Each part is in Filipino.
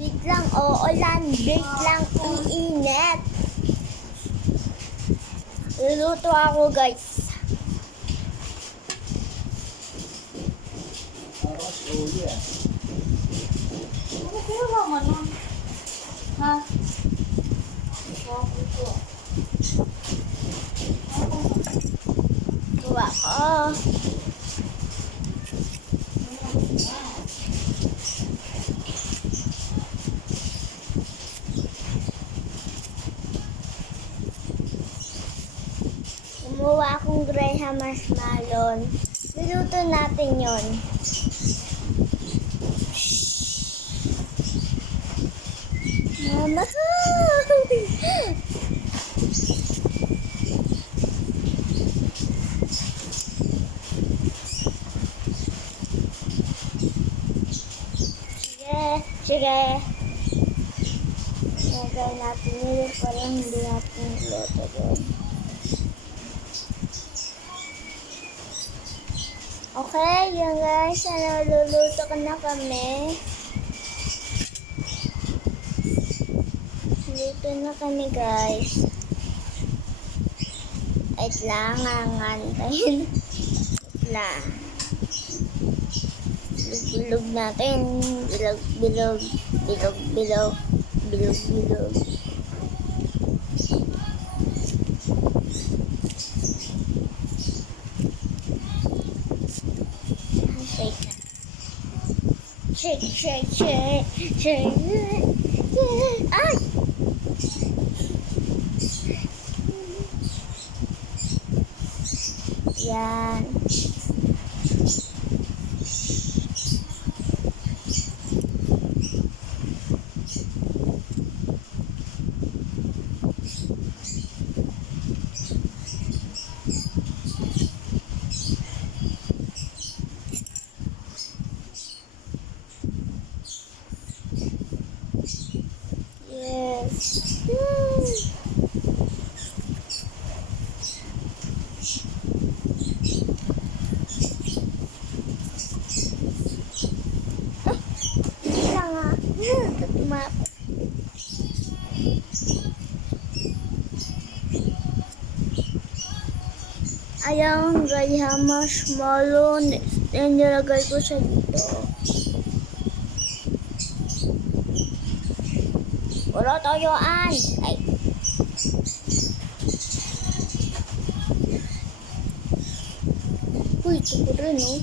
Wait lang, uulan. Wait lang, iinit. Luluto ako, guys. Aros, uli ah. Ano kaya ba man? Ha? Gawa ko. Gumawa akong Graham marshmallow. Niluto natin yon. Mama! Sige. Lagay natin yun para hindi natin niluto doon. Okay, yun guys. Luluto ko na kami. Dito na kami guys. Wait lang, angantayin. Wait lang. Bilog natin. Bilog. Shake. Ay! Yan. Yes. Ayan, gaya marshmallow. Yan nilagay ko sa dito. Wala toyoan. Ay. Uy, ito ko rin, no?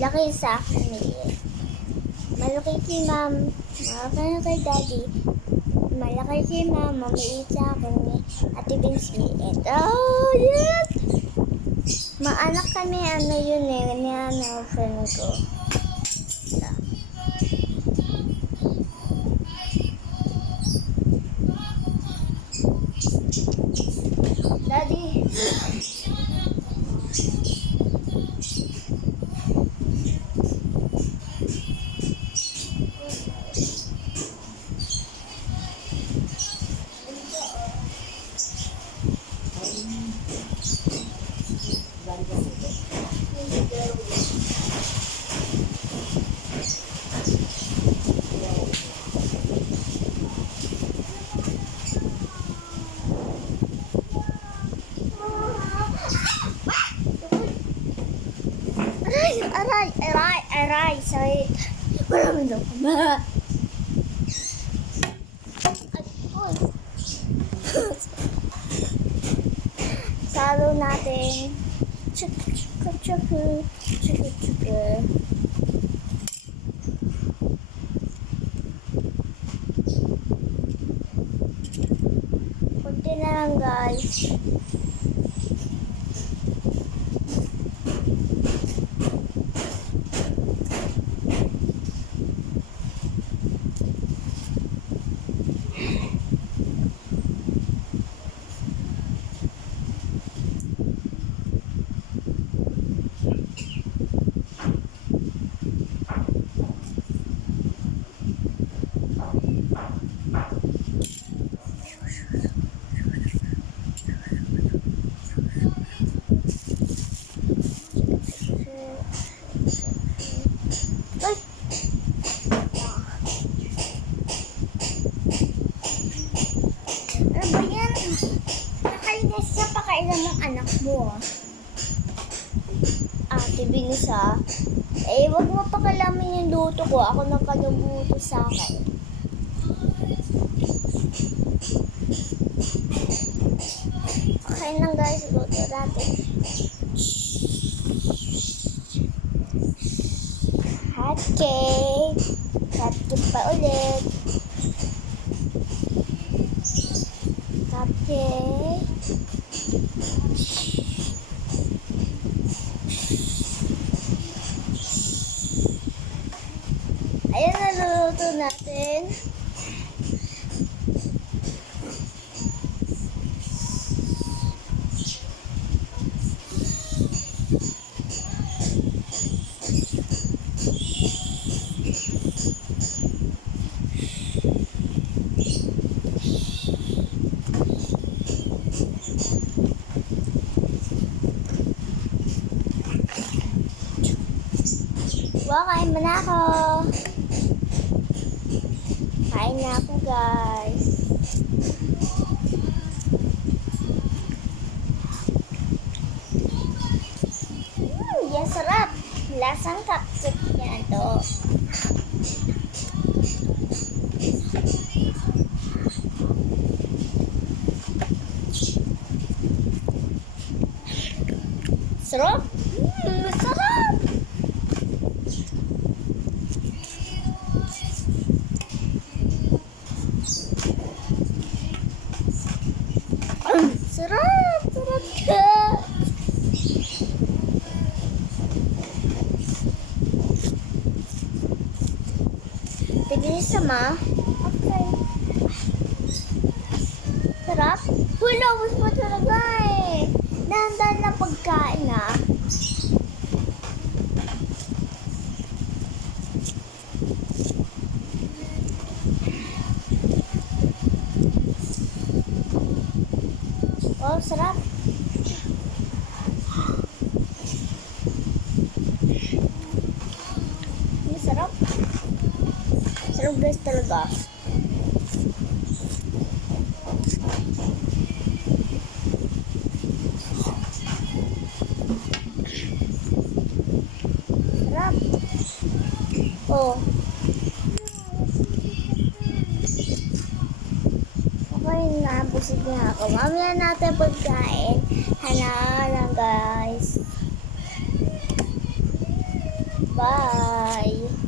Laki sa akin maliit. Malaki si ma'am, malaki kay daddy. Malaki si mama, maliit sa akin ni Ate Vince maliit. Oh, yes! Maanak kami, ano yun eh, ni ano, friend ko. Daddy! Aray, sakit. Marami daw kama. Salo natin. Chuk. Kunti na lang guys. namang anak mo, ah. Ate Binisa, eh, wag mo pakalamin yung luto ko. Ako nang kalumuto sa akin. Okay lang guys, luto natin. Hot cake. Hot cake pa ulit. Hot cake. Ayan na, luluto natin. Wow, kain mo na ako. Kain na ako, guys. Yan sarap. Lasang kapsip yan to. Sarap. Sarap. Sarap. Sarap ka. Tignan sama. Okay. Sarap. Uy, naubos mo talaga eh. Dahan-dahan na pagkain ah. Wow, sarap. Sarap. Sarap guys talaga. Sarap. Oh. Okay na, busog na ako. Mamaya natin pagkain. Hala lang guys. Bye.